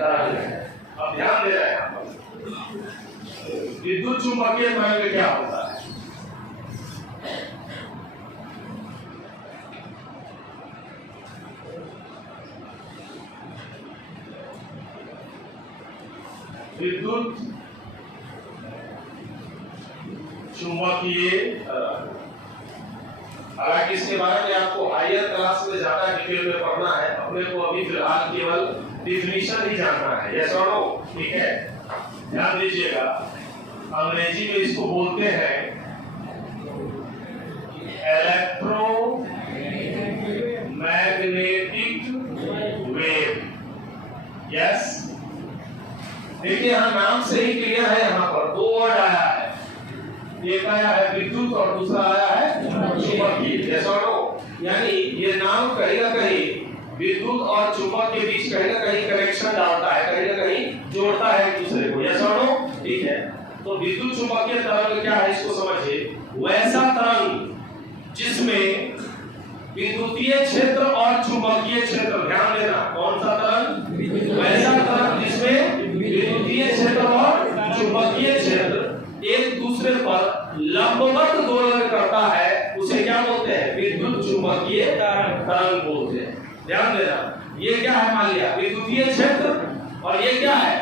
तरंग है। अब ध्यान दे रहे हैं, विद्युत चुंबकीय तरंग क्या होता है? विद्युत चुंबकीय तरंग, हालांकि इसके बारे में आपको हायर क्लास में ज्यादा डिटेल में पढ़ना है, अपने को अभी फिलहाल केवल डिफिनीशन ही जानना है। यस और नो? ठीक है, ध्यान दीजिएगा। अंग्रेजी में इसको बोलते हैं इलेक्ट्रोमैग्नेटिक वेव। यस, देखिए यहाँ नाम से ही क्लियर है, यहाँ पर दो वर्ड आया है, एक आया है विद्युत और दूसरा आया है चुंबकीय। यस और नो? यानी ये नाम कहीं ना कहीं विद्युत और चुंबक के बीच कहीं ना कहीं कनेक्शन डालता है, कहीं ना कहीं जोड़ता है एक दूसरे को। यस और नो? ठीक है, तो विद्युत चुंबकीय तरंग क्या है इसको समझिए। वैसा तरंग जिसमें विद्युतीय क्षेत्र और चुंबकीय क्षेत्र, ध्यान देना, कौन सा तरंग? वैसा तरंग जिसमें विद्युतीय क्षेत्र और चुंबकीय क्षेत्र एक दूसरे पर लंबवत दोलन करता है, उसे क्या बोलते हैं? विद्युत चुंबकीय तरंग बोलते हैं। ध्यान देना, ये क्या है? मान लिया विद्युतीय क्षेत्र और ये क्या है?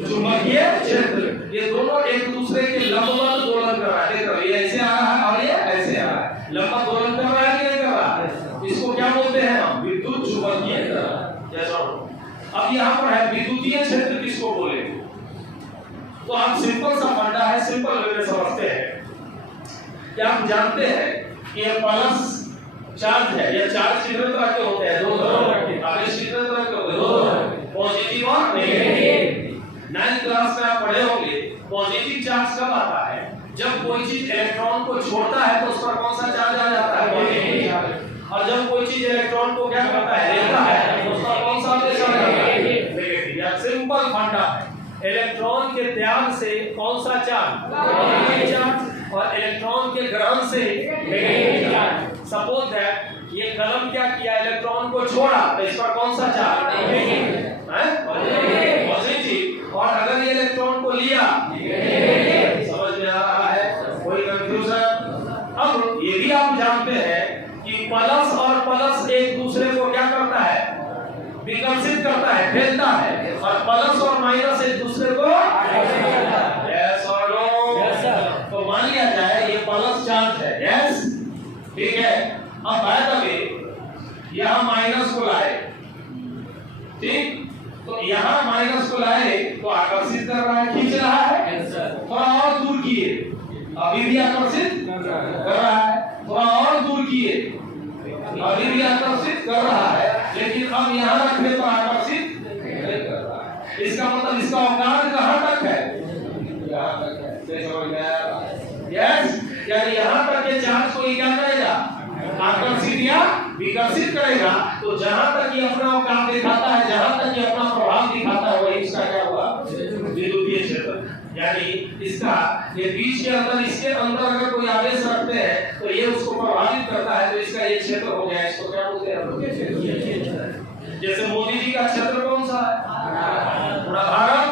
चुंबकीय क्षेत्र, ये दोनों एक दूसरे के लंबवत दोलन कर रहा है। देखो, ये ऐसे आ रहा है और ये ऐसे आ रहा है, लंबा दोलन कर रहा है कि नहीं कर रहा है? इसको क्या बोलते हैं हम? विद्युत चुंबकीय तरंग। जैसा अब यहाँ पर है विद्युतीय क्षेत्र किसको बोलेंगे? तो आप सिंपल सा फंडा है, सिंपल वे में समझते हैं। क्या आप जानते हैं कि ये प्लस चार्ज है, ये चार्ज कितने तरह के होते हैं? दो तरह के। आवेश कितने तरह के होते हैं? दो तरह के, पॉजिटिव और नेगेटिव। 9th क्लास में आप पढ़े होंगे पॉजिटिव चार्ज कब आता है? जब कोई चीज इलेक्ट्रॉन को छोड़ता है तो उस पर कौन सा चार्ज आ जाता है? Positive charge. और जब कोई चीज इलेक्ट्रॉन को क्या करता है? लेता है, तो उस पर कौन सा आवेश आ जाता है? नेगेटिव। यह सिंपल फंडा है। इलेक्ट्रॉन के त्याग से कौन सा चार्ज? Positive charge. और इलेक्ट्रॉन के ग्रहण से नेगेटिव चार्ज। सपोज दैट ये कलम क्या किया? इलेक्ट्रॉन को छोड़ा, तो इस पर कौन सा चार्ज? नेगेटिव। हैं? पॉजिटिव। और अगर ये इलेक्ट्रॉन को लिया, समझ में आ रहा है? कोई कंफ्यूजन? अब ये भी आप जानते हैं कि प्लस और प्लस एक दूसरे को क्या करता है? विकर्षित करता है, फैलता है। और प्लस और माइनस एक दूसरे को यस और नो? Yes sir. तो मान लिया जाए ये प्लस चार्ज है। यस, ठीक है। अब बाय द वे यहां माइनस को लाए, ठीक, तो यहां माइनस को लाए तो आकर्षित कर रहा है, खींच रहा है। Yes sir. थोड़ा और दूर किए, अभी भी आकर्षित कर रहा है। थोड़ा और दूर किए, अभी भी आकर्षित कर रहा है। लेकिन अब यहाँ रखने पर आकर्षित नहीं कर रहा है। इसका मतलब इसका औकात कहाँ तक है? यहाँ तक है। समझ में आया? यस, यानी यहाँ तक के चार्ज को क्या करेगा? आकर्षित या विकर्षित करेगा। तो जहाँ तक ये अपना औकात दिखाता है, जहाँ तक ये अपना प्रभाव दिखाता है, वही इसका क्या हुआ? विद्युतीय क्षेत्र। यानी इसका ये बीच के अंदर, इसके अंदर अगर कोई आवेश रखते हैं तो ये उसको प्रभावित करता है, तो इसका ये क्षेत्र हो गया। इसको क्या बोलते हैं? जैसे मोदी जी का क्षेत्र कौन सा है? पूरा भारत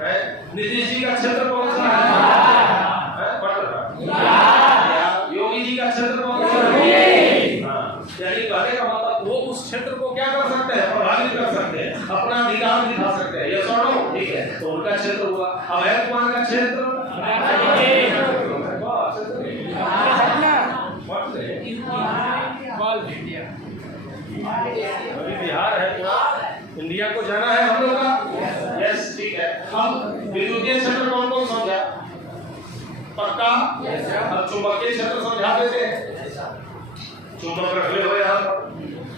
है। नीतीश जी का क्षेत्र कौन सा है? योगी जी का क्षेत्र कौन सा है? यानी कहने का मतलब वो उस क्षेत्र को क्या कर सकते हैं? प्रभावित कर सकते हैं, अपना अधिकार दिखा सकते हैं। यस और नो? ठीक है, तो उनका क्षेत्र हुआ। अभय कुमार का क्षेत्र बिहार है, इंडिया को जाना है हम लोग का। यस, ठीक है। अब विद्युतीय क्षेत्र कौन कौन समझा? पक्का? अब चुंबकीय क्षेत्र समझा देते हैं। चुंबक रखे हुए यहाँ पर,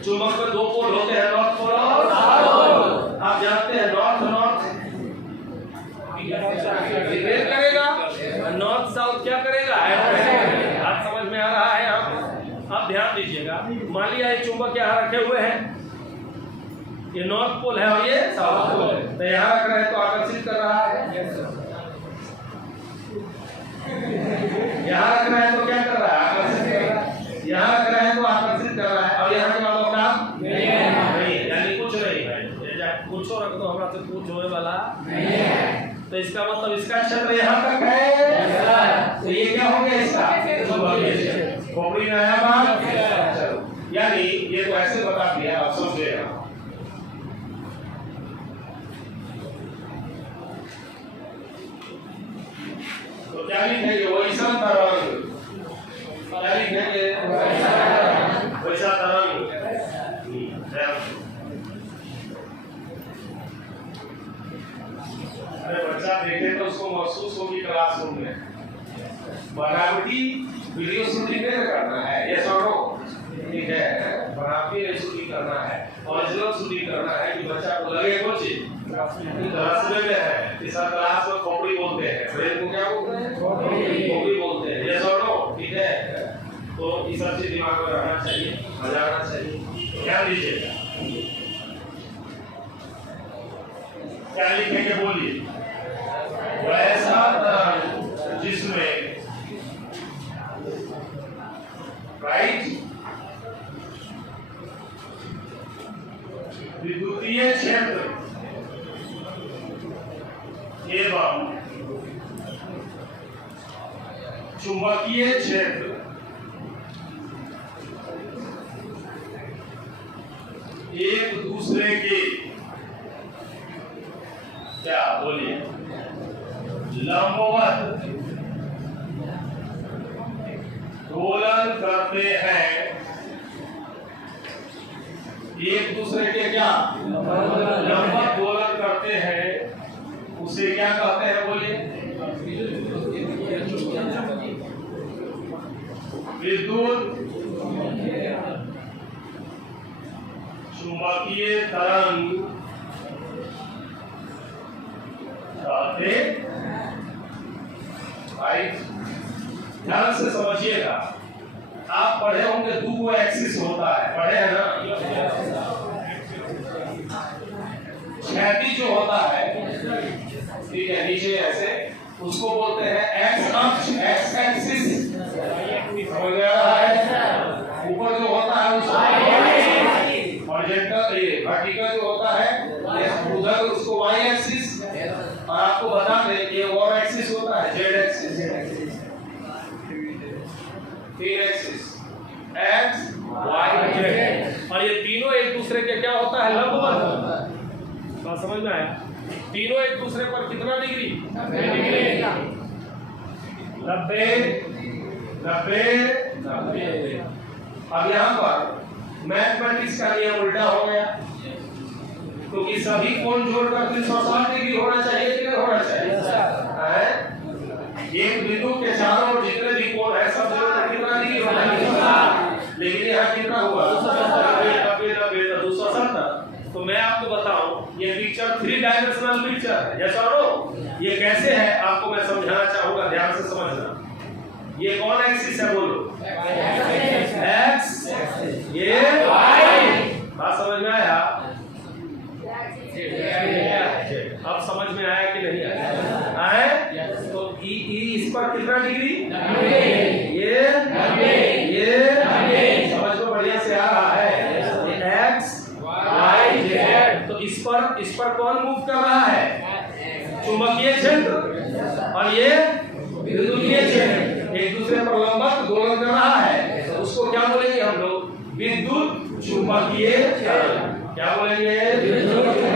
चुंबक में दो पोल होते हैं, नॉर्थ पोल और साउथ पोल। आप जानते हैं नॉर्थ रिपेयर करेगा, नॉर्थ साउथ क्या करेगा? आप समझ में आ रहा है? आप ध्यान दीजिएगा। मान लिया ये चुंबक यहाँ रखे हुए हैं, ये नॉर्थ पोल है और ये साउथ पोल है, तो यहाँ रख रहे हैं तो आकर्षित कर रहा है। यहाँ रख रहे हैं तो क्या कर रहा है? आकर्षित कर रहा है। यहाँ रख रहे हैं तो आकर्षित कर रहा है। और यहाँ के बाद नहीं, यानी कुछ नहीं है। पूछो रख दो, हमरा से पूछ होने वाला नहीं है। तो इसका मतलब इसका क्षेत्र यहाँ तक है, तो ये क्या हो गया इसका चुंबकीय क्षेत्र। खोपड़ी में आया बात, चलो यानी ये तो ऐसे बता दिया, आप समझे ना। तो क्या लिखेंगे, वैसा तरंग, क्या लिखेंगे वैसा तरंग। अरे बच्चा देखे तो उसको महसूस होगी क्लासरूम में, बनावटी वीडियो शूटिंग नहीं करना है, ये सुनो ठीक है, बनावटी शूटिंग करना है, ओरिजिनल शूटिंग करना है कि बच्चा को लगे कुछ रास्ते में है। इस क्लास में खोपड़ी बोलते हैं, ब्रेन को क्या बोलते हैं, खोपड़ी बोलते हैं, ये सुनो ठीक है। तो इस सब चीज दिमाग में रखना चाहिए, मजा आना चाहिए। क्या लीजिएगा, क्या लिखेंगे बोलिए, वैसा तरंग जिसमें राइट विद्युतीय क्षेत्र एवं चुंबकीय क्षेत्र एक दूसरे के क्या बोलिए लंबवत दोलन करते हैं, एक दूसरे के क्या लंबवत दोलन करते हैं, उसे क्या कहते हैं बोलिए, विद्युत चुंबकीय तरंग कहते। राइट, ध्यान से समझिएगा, आप पढ़े होंगे दो एक्सिस होता है, पढ़े हैं ना। क्षैतिज जो होता है ठीक है, नीचे ऐसे, उसको बोलते हैं एक्स अक्ष, एक्स एक्सिस, समझ में आ रहा है। ऊपर जो होता है उसको हॉरिजॉन्टल, ये वर्टिकल जो होता है उधर उसको वाई एक्सिस, और आपको बता दें ये और एक्सिस होता है जेड एक्सिस, फिर एक्सिस एक्स वाई जेड, और ये तीनों एक दूसरे के क्या होता है लंबवत। बात समझ में आया, तीनों एक दूसरे पर कितना डिग्री, 90 90। अब यहाँ पर मैथमेटिक्स का नियम उल्टा हो गया, क्योंकि सभी कोण जोड़कर 360 डिग्री होना चाहिए कि नहीं होना चाहिए। एक बिंदु के चारों ओर जितने भी कोण है सब जोड़कर कितना डिग्री होना चाहिए, लेकिन यहाँ कितना हुआ 270। तो मैं आपको बताऊं, ये पिक्चर 3 डायमेंशनल पिक्चर है, यस और नो। ये कैसे है आपको मैं समझाना चाहूंगा, ध्यान से समझना। ये कौन एक्सिस है बोलो, एक्स, ये वाई। बात समझ में आया, अब समझ में आया कि नहीं आया? तो इस पर कितना डिग्री, ये समझ में बढ़िया से आ रहा है, एक्स वाई जेड। तो इस पर कौन मूव कर रहा है, चुंबकीय क्षेत्र, और ये विद्युतीय क्षेत्र एक दूसरे पर लंबवत दोलन कर रहा है, तो उसको क्या बोलेंगे हम लोग, विद्युत चुंबकीय क्षेत्र। क्या बोलेंगे, विद्युत चुंबकीय।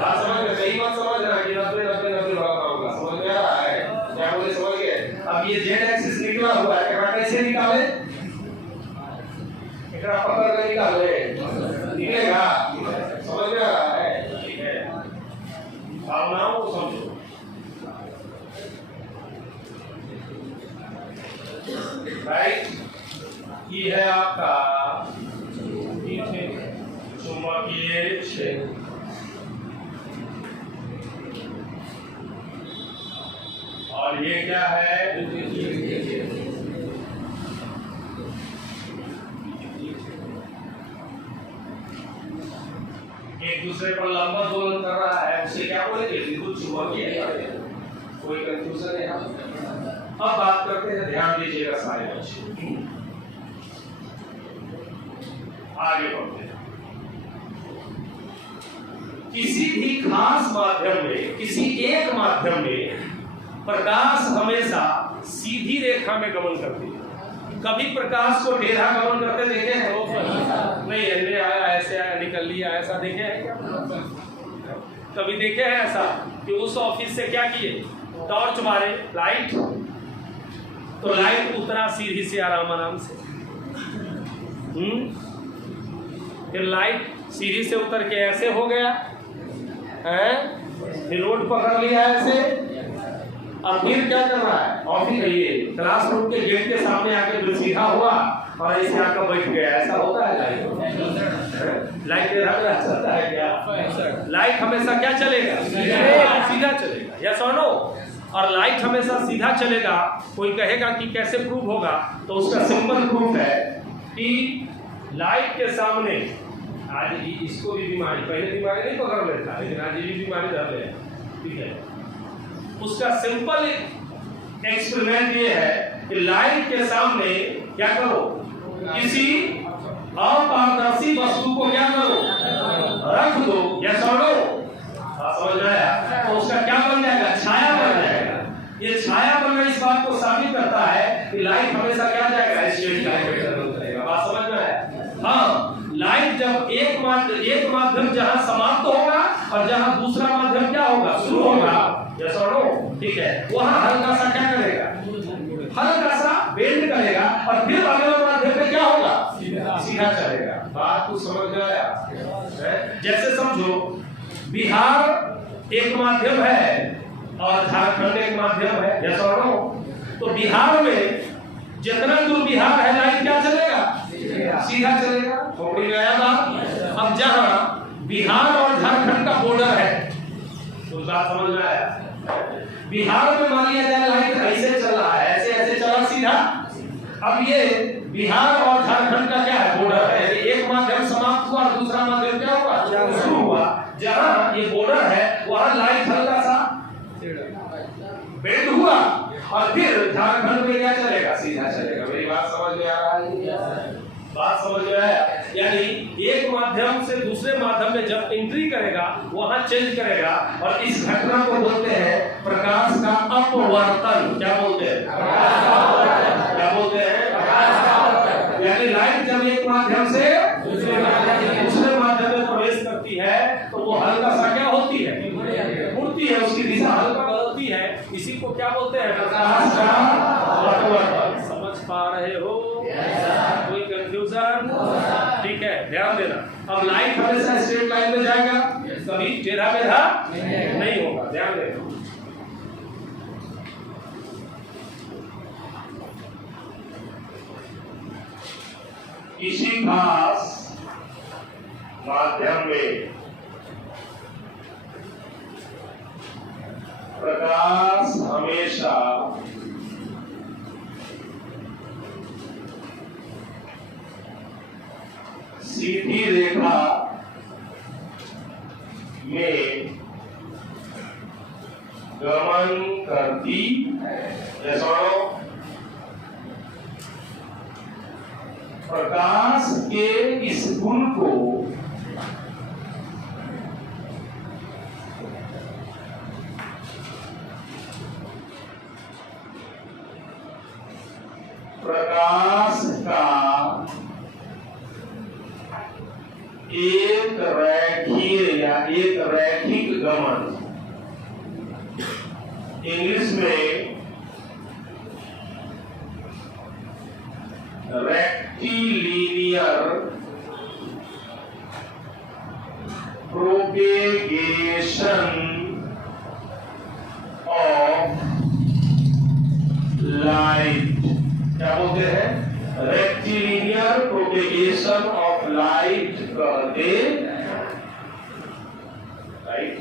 बात समझ में, सही बात समझ रहा है कि 90 90 90 लगाना होगा, समझ में आ रहा है, क्या बोले समझ गए। अब ये जेड एक्सिस निकला हुआ है, एकरा कैसे निकाले, एकरा पकड़ कर निकाले, निकलेगा, समझ में आ रहा है, ठीक है। भावनाओं को समझो। राइट, ये है आपका चुंबकीय क्षेत्र, और ये क्या है, एक दूसरे पर लंबा दोलन कर रहा है, उसे क्या बोलेंगे, विद्युत चुंबकीय। कोई कंफ्यूजन है? अब बात करते हैं, ध्यान दीजिएगा सारे बच्चे, आगे बढ़ते हैं। किसी भी खास माध्यम में, किसी एक माध्यम में प्रकाश हमेशा सीधी रेखा में गमन करती है। कभी प्रकाश को टेढ़ा गमन करते देखे हैं? नहीं, ऐसे आया, ऐसे आया, निकल लिया, ऐसा देखे हैं क्या? कभी देखे हैं ऐसा कि उस ऑफिस से क्या किए, टॉर्च मारे, लाइट, तो लाइट उतरा सीढ़ी से आराम से, फिर लाइट सीढ़ी से उतर के ऐसे हो गया है, फिर रोड पकड़ लिया ऐसे, अब फिर क्या कर रहा है, ऑफिस ये क्लासरूम के गेट के सामने आके फिर सीधा हुआ और ऐसे आकर बैठ गया। ऐसा होता है लाइट चलता है क्या? लाइट हमेशा क्या चलेगा? सीधा चलेगा, यस और नो? और लाइट हमेशा सीधा चलेगा। कोई कहेगा कि कैसे प्रूव होगा, तो उसका सिंपल प्रूफ है कि लाइट के सामने, आज इसको भी बीमारी, पहले बीमारी नहीं पकड़ लेता, लेकिन आज ये बीमारी धर ले, ठीक है। उसका सिंपल एक्सपेरिमेंट ये है कि लाइट के सामने क्या करो, किसी अपारदर्शी वस्तु को क्या करो, रख दो, या छोड़ो, समझ आया? तो उसका क्या बन जाएगा? छाया बन जाएगा। ये छाया बनना इस बात को साबित करता है कि लाइट हमेशा क्या जाएगा, स्ट्रेट लाइन पे चलेगा। बात समझ में आया? हाँ, लाइट जब एक माध्यम जहां समाप्त होगा और जहां दूसरा माध्यम क्या होगा, शुरू होगा, यस और नो, ठीक है, वहां हल्का सा क्या करेगा, हल्का सा बेंड करेगा और फिर अगले माध्यम में क्या होगा, सीधा चलेगा। बात को समझ में आया? जैसे समझो बिहार एक माध्यम है और झारखंड एक माध्यम है, यस और नो? तो बिहार में जितना दूर बिहार है लाइट क्या चलेगा, सीधा चलेगा। थोड़ी नया बात। अब जहां बिहार और झारखंड का बॉर्डर है, तो बात समझ में आया? बिहार में मान लिया जाए लाइट ऐसे चल रहा है, ऐसे ऐसे चला सीधा। अब ये बिहार और झारखंड का क्या है, बॉर्डर है। एक माध्यम समाप्त हुआ और दूसरा माध्यम क्या हुआ, शुरू हुआ। जहां ये बॉर्डर है वहां लाइट हल्का सा बेंड हुआ और फिर झारखंड में क्या चलेगा, सीधा चलेगा। मेरी बात समझ में आ रहा है? बात समझ में आया? यानी एक माध्यम से दूसरे माध्यम में जब एंट्री करेगा वहां चेंज करेगा, और इस घटना को बोलते हैं प्रकाश का अपवर्तन। क्या बोलते हैं? क्या बोलते हैं? यानी लाइट जब एक माध्यम से दूसरे माध्यम में प्रवेश करती है तो वो हल्का सा क्या होती है, मुड़ती है, उसकी दिशा हल्का बदलती है। इसी को क्या बोलते हैं, प्रकाश का अपवर्तन। समझ पा रहे हो? कोई कंफ्यूजन? ठीक है, ध्यान देना। अब लाइट हमेशा स्ट्रेट लाइन में जाएगा, कभी टेढ़ा मेढ़ा नहीं होगा, ध्यान देना। किसी खास माध्यम में प्रकाश हमेशा सीधी रेखा में गमन करती है। प्रकाश के इस गुण को प्रकाश का एक रैखीय या एक रैखिक गमन, इंग्लिश में रेक्टिलिनियर प्रोपेगेशन ऑफ लाइट। क्या बोलते हैं? रेक्टिलिनियर प्रोपेगेशन ऑफ लाइट कहते। राइट।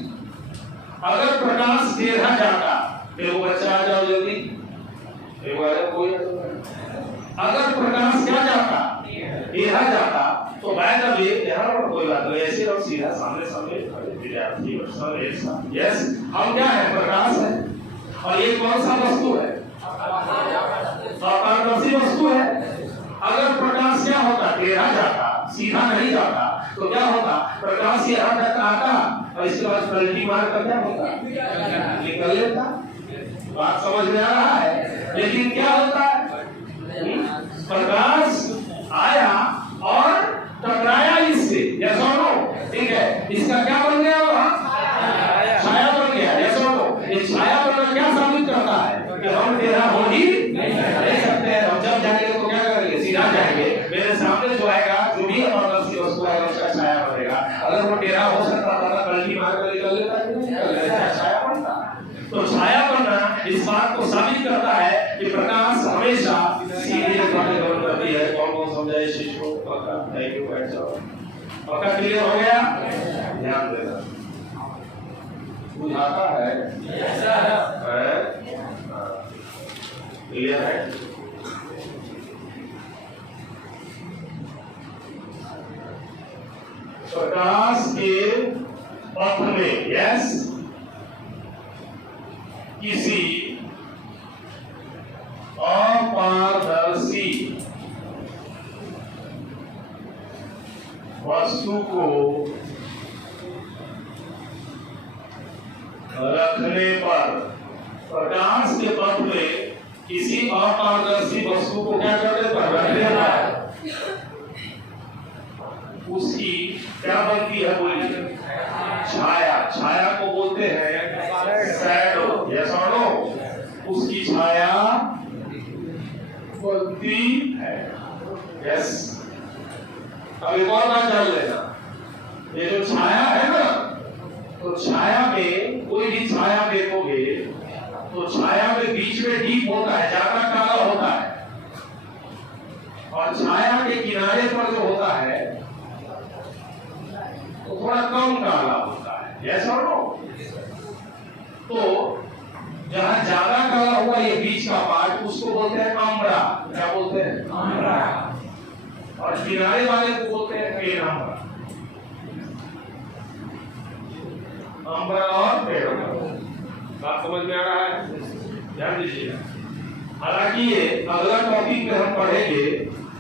अगर प्रकाश टेढ़ा जाता, देखो बच्चा आ जाओ जल्दी, कोई अगर प्रकाश क्या जाता, टेढ़ा जाता, तो मैं जब ये यहाँ कोई बात नहीं, ऐसे लोग सीधा सामने सामने विद्यार्थी यस, हम क्या है, प्रकाश है। और ये कौन सा वस्तु है? अपारदर्शी वस्तु है। अगर प्रकाश क्या होता, टेढ़ा जाता, सीधा नहीं जाता, तो क्या होता, प्रकाश यहाँ तक आता और इसके बाद पलटी मार कर क्या होता, निकल लेता। बात समझ में आ रहा है? लेकिन क्या होता है, प्रकाश आया और टकराया इससे, यस और नो, ठीक है, इसका क्या बन गया, छाया बन गया, यस और नो। ये छाया बनना क्या साबित करता है कि हम तेरा हो ही नहीं सकते हैं। हम जब जाएंगे तो क्या करेंगे, सीधा जाएंगे, मेरे सामने जो आएगा, जो भी अपारदर्शी वस्तु आएगा उसका छाया बनेगा। अगर वो टेढ़ा हो सकता था, पलटी मार कर निकल लेता, छाया बनता। तो छाया बनना इस बात को साबित करता है कि प्रकाश हमेशा सीधे बातें करती है। कौन कौन समझाए शिष्यों, पक्का, थैंक यू, बैठ जाओ, पक्का क्लियर हो गया? ध्यान देना, बुझाता है, क्लियर है? प्रकाश के पथ में, यस, किसी अपारदर्शी वस्तु को रखने पर, प्रकाश के पथ में किसी अपारदर्शी वस्तु को क्या करने पर, रखने पर उसकी क्या बनती है, बोलिए, छाया। छाया को बोलते हैं शैडो, यस और नो। उसकी छाया बनती है, यस। अब एक और बात जान लेना, ये जो छाया है ना, तो छाया में कोई भी छाया देखोगे तो छाया में बीच में डीप होता है, ज्यादा काला होता है, और छाया के किनारे पर जो होता है तो थोड़ा कम काला होता है, यस और नो। तो जहां ज्यादा काला हुआ ये बीच का पार्ट, उसको बोलते हैं अम्बरा। क्या बोलते हैं, अम्बरा। और किनारे वाले को बोलते हैं पेनम्बरा। अम्बरा और पेनम्बरा, बात समझ में आ रहा है? ध्यान दीजिएगा। हालांकि ये अगला टॉपिक में हम पढ़ेंगे,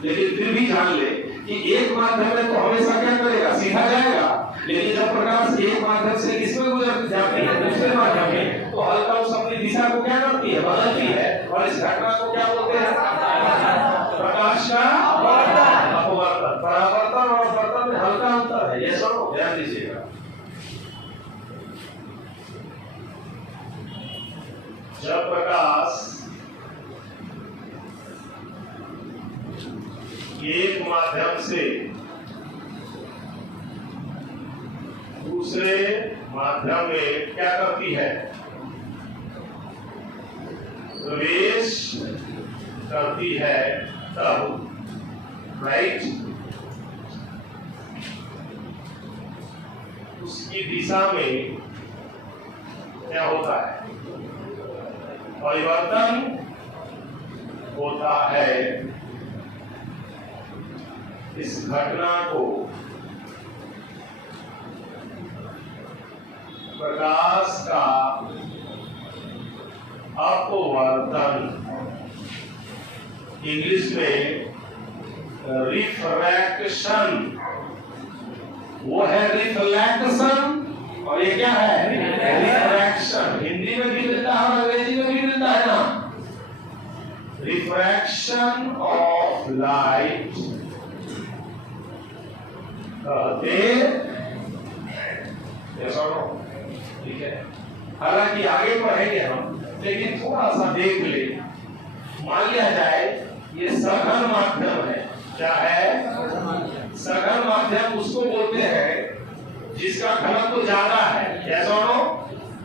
लेकिन फिर भी जान ले कि एक माध्यम में तो हमेशा क्या करेगा, सीधा जाएगा, लेकिन जब प्रकाश एक माध्यम से किसमें गुजर जाती है, दूसरे माध्यम में, तो हल्का उस अपनी दिशा को क्या करती है, बदलती है। और इस घटना को क्या बोलते हैं, प्रकाश का अपवर्तन। परावर्तन और अपवर्तन में हल्का अंतर है, ये सब ध्यान दीजिएगा। जब प्रकाश एक माध्यम से दूसरे माध्यम में क्या करती है, प्रवेश करती है, तब, राइट, उसकी दिशा में क्या होता है, परिवर्तन होता है। इस घटना को प्रकाश का अपवर्तन, इंग्लिश में रिफ्रैक्शन, वो है रिफ्लेक्शन, और ये क्या है, रिफ्रैक्शन। हिंदी में भी मिलता है और अंग्रेजी में भी मिलता है ना। रिफ्रैक्शन ऑफ लाइट कहते हैं, ठीक है। हालांकि आगे पढ़ेंगे हम, लेकिन थोड़ा सा देख ले। मान लिया जाए ये सघन माध्यम है, क्या है, सघन माध्यम उसको बोलते हैं जिसका घनत्व ज्यादा है, कैसा हो,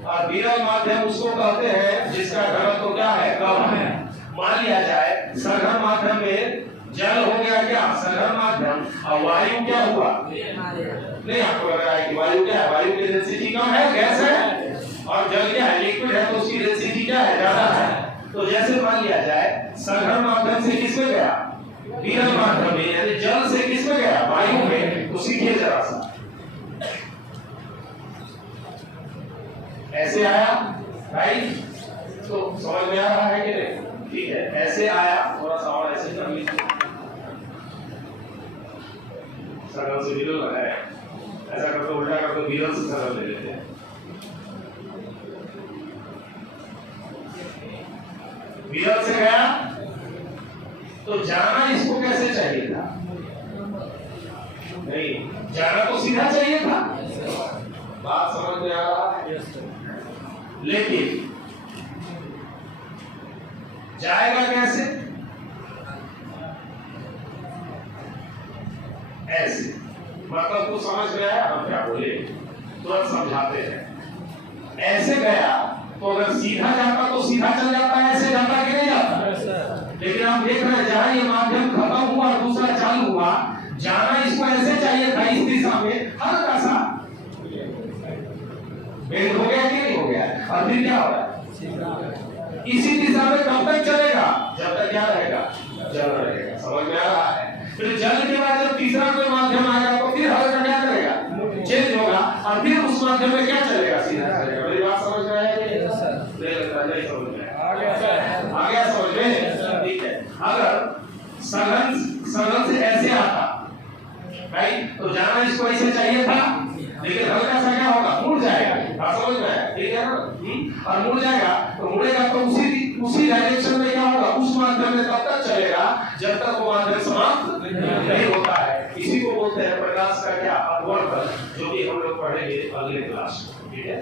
और विरल माध्यम उसको कहते हैं जिसका घनत्व क्या है, कम है। मान लिया जाए सघन माध्यम में जल हो गया, क्या सघन माध्यम, और वायु क्या हुआ, नहीं, आपको लग रहा है कि वायु क्या है, वायु की डेंसिटी कम है, गैस है, और जल क्या है, लिक्विड है, तो उसकी डेंसिटी क्या है, ज्यादा है। तो जैसे मान लिया जाए सघन माध्यम से किसमें गया, विरल माध्यम में, यानी जल से किसमें गया, वायु में। तो सीखिए जरा सा, ऐसे आया, राइट, तो समझ में आ रहा है कि नहीं, ठीक है, ऐसे आया, थोड़ा सा और ऐसे कर लीजिए, सघन से विरल है, ऐसा करके उल्टा करके विरल से सरल ले लेते हैं। विरल से गया तो जाना इसको कैसे चाहिए था? नहीं, जाना तो सीधा चाहिए था। बात समझ में आ रहा है? लेकिन जाएगा कैसे? ऐसे। मतलब कुछ समझ में आया? हम क्या बोले, तुरंत समझाते हैं। ऐसे गया तो अगर सीधा जाता तो सीधा चल जाता, ऐसे जाता कि नहीं जाता? लेकिन हम देख रहे हैं जहां ये माध्यम खत्म हुआ और दूसरा चालू हुआ, जाना इसको ऐसे चाहिए था, इस दिशा में हल्का सा बेंड हो गया कि नहीं हो गया? और फिर क्या हो रहा है? इसी दिशा में कब तक चलेगा? जब तक क्या रहेगा? जल रहेगा। समझ में आ रहा है? फिर जल के बाद जब तीसरा कोई माध्यम आएगा तो फिर हल्का क्या करेगा? चेंज होगा और फिर उस माध्यम में क्या चलेगा? सीधा चलेगा। मेरी बात समझ में आई? नहीं समझ में आ गया? समझ में? ठीक है। अगर सघन से ऐसे आता राइट, तो जाना इसको ऐसे चाहिए था, लेकिन हल्का सा क्या होगा? मुड़ जाएगा। बात समझ में आया? ठीक है ना? और मुड़ जाएगा तो मुड़ेगा तो उसी डायरेक्शन में क्या होगा? उस माध्यम में तब तक चलेगा जब तक वो माध्यम समाप्त नहीं होता है। इसी को बोलते हैं प्रकाश का क्या? अपवर्तन, जो कि हम लोग पढ़ेंगे अगले क्लास में। ठीक है।